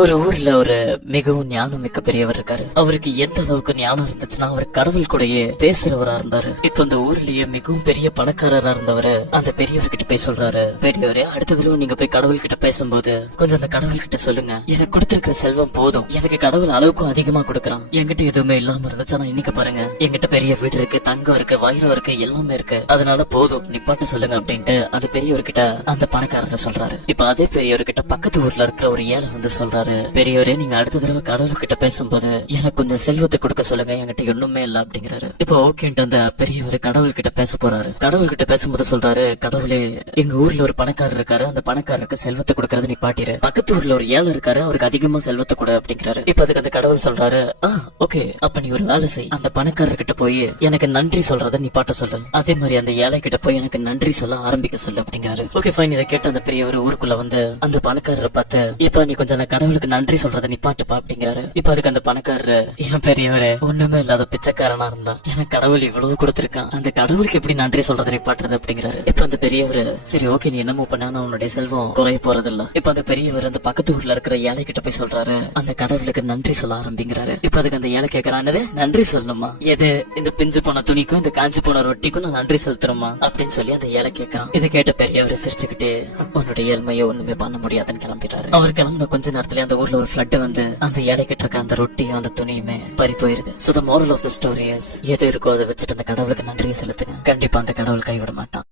ஒரு ஊர்ல ஒரு மிகவும் ஞானம் மிக்க பெரியவர் இருக்காரு. அவருக்கு எந்த அளவுக்கு ஞானம் இருந்துச்சுன்னா அவர் கடவுள் கூடயே பேசுறவரா இருந்தாரு. இப்ப இந்த ஊர்லயே மிகவும் பெரிய பணக்காரரா இருந்தவரு அந்த பெரியவர்கிட்ட போய் சொல்றாரு. பெரியவரே அடுத்த தடவை நீங்க போய் கடவுள் கிட்ட பேசும்போது கொஞ்சம் அந்த கடவுள் கிட்ட சொல்லுங்க. எனக்கு கொடுத்திருக்கிற செல்வம் போதும். எனக்கு கடவுள் அளவுக்கும் அதிகமா கொடுக்கறான். என்கிட்ட எதுவுமே இல்லாம இருந்துச்சு ஆனா இன்னைக்கு பாருங்க. என்கிட்ட பெரிய வீடு இருக்கு தங்கம் இருக்கு வைரம் இருக்கு எல்லாமே இருக்கு. அதனால போதும். நிப்பாட்டு சொல்லுங்க அப்படின்ட்டு அந்த பெரியவர்கிட்ட அந்த பணக்காரர் சொல்றாரு. இப்ப அதே பெரியவர்கிட்ட பக்கத்து ஊர்ல இருக்கிற ஒரு ஏழை வந்து சொல்றாரு. பெரியவரே நீங்க அடுத்த தடவை கடவுள் கிட்ட பேசும்போது எனக்கு கொஞ்சம் செல்வத்தை கொடுக்க சொல்லுங்க என்கிட்ட ஒண்ணுமே இல்ல அப்படிங்கிறாரு. இப்ப ஓகேன்ட்டு அந்த பெரியவர் கடவுள் கிட்ட பேச போறாரு. கடவுள் கிட்ட பேசும்போது சொல்றாரு கடவுளே எங்க ஊர்ல ஒரு பணக்காரர் இருக்காரு அந்த பணக்காரருக்கு செல்வத்தை கொடுக்கறது நீ பாட்டிரு. பக்கத்து ஊர்ல ஒரு ஏழை இருக்காரு அவருக்கு அதிகமா செல்வத்தை கொடு அப்படிங்கிறாரு. இப்ப அதுக்கு அந்த கடவுள் சொல்றாரு ஆ ஓகே அப்ப நீ ஒரு வேலை செய். அந்த பணக்காரர் கிட்ட போய் எனக்கு நன்றி சொல்றத நீ பாட்ட சொல்லு. அதே மாதிரி அந்த ஏழை கிட்ட போய் எனக்கு நன்றி சொல்ல ஆரம்பிக்க சொல்லு அப்படிங்கிறாரு. ஓகே ஃபைன் இதை கேட்ட அந்த பெரியவர் ஊருக்குள்ள வந்து அந்த பணக்காரரை பார்த்து இப்ப நீ கொஞ்சம் கடவுள் கடவுளுக்கு நன்றி சொல்றத நீ பாட்டுப்பா அப்படிங்கிறாரு. இப்ப அதுக்கு அந்த பணக்காரரு என் பெரியவரே ஒண்ணுமே இல்லாத பிச்சைக்காரனா இருந்தா எனக்கு கடவுள் இவ்வளவு கொடுத்திருக்கான். அந்த கடவுளுக்கு எப்படி நன்றி சொல்றத நீ பாட்டுறது? அப்படிங்கிறாரு. இப்ப அந்த பெரியவரு சரி ஓகே நீ என்னமோ பண்ணாலும் உன்னுடைய செல்வம் குறைய போறதில்ல. இப்ப அந்த பெரியவர் அந்த பக்கத்து ஊர்ல இருக்கிற ஏழை கிட்ட போய் சொல்றாரு அந்த கடவுளுக்கு நன்றி சொல்ல ஆரம்பிங்கிறாரு. இப்ப அதுக்கு அந்த ஏழை கேக்குறானது நன்றி சொல்லணுமா? எது? இந்த பிஞ்சு போன துணிக்கும் இந்த காஞ்சி போன ரொட்டிக்கும் நான் நன்றி செலுத்துறோமா அப்படின்னு சொல்லி அந்த ஏழை கேட்கறான் இதை கேட்ட பெரியவர் சிரிச்சுக்கிட்டு உன்னுடைய ஏழ்மையை ஒண்ணுமே பண்ண முடியாதுன்னு கிளம்பிட்டாரு. அவர் கிளம்பின கொஞ்ச நேரத்துல அந்த ஊர்ல ஒரு ஃபிளட் வந்து அந்த ஏழை இருக்க அந்த ரொட்டியும் அந்த துணியுமே பறி போயிருது. So the moral of the story எது இருக்கோ அதை வச்சுட்டு அந்த கடவுளுக்கு நன்றி செலுத்துங்க. கண்டிப்பா அந்த கடவுள் கைவிட மாட்டான்.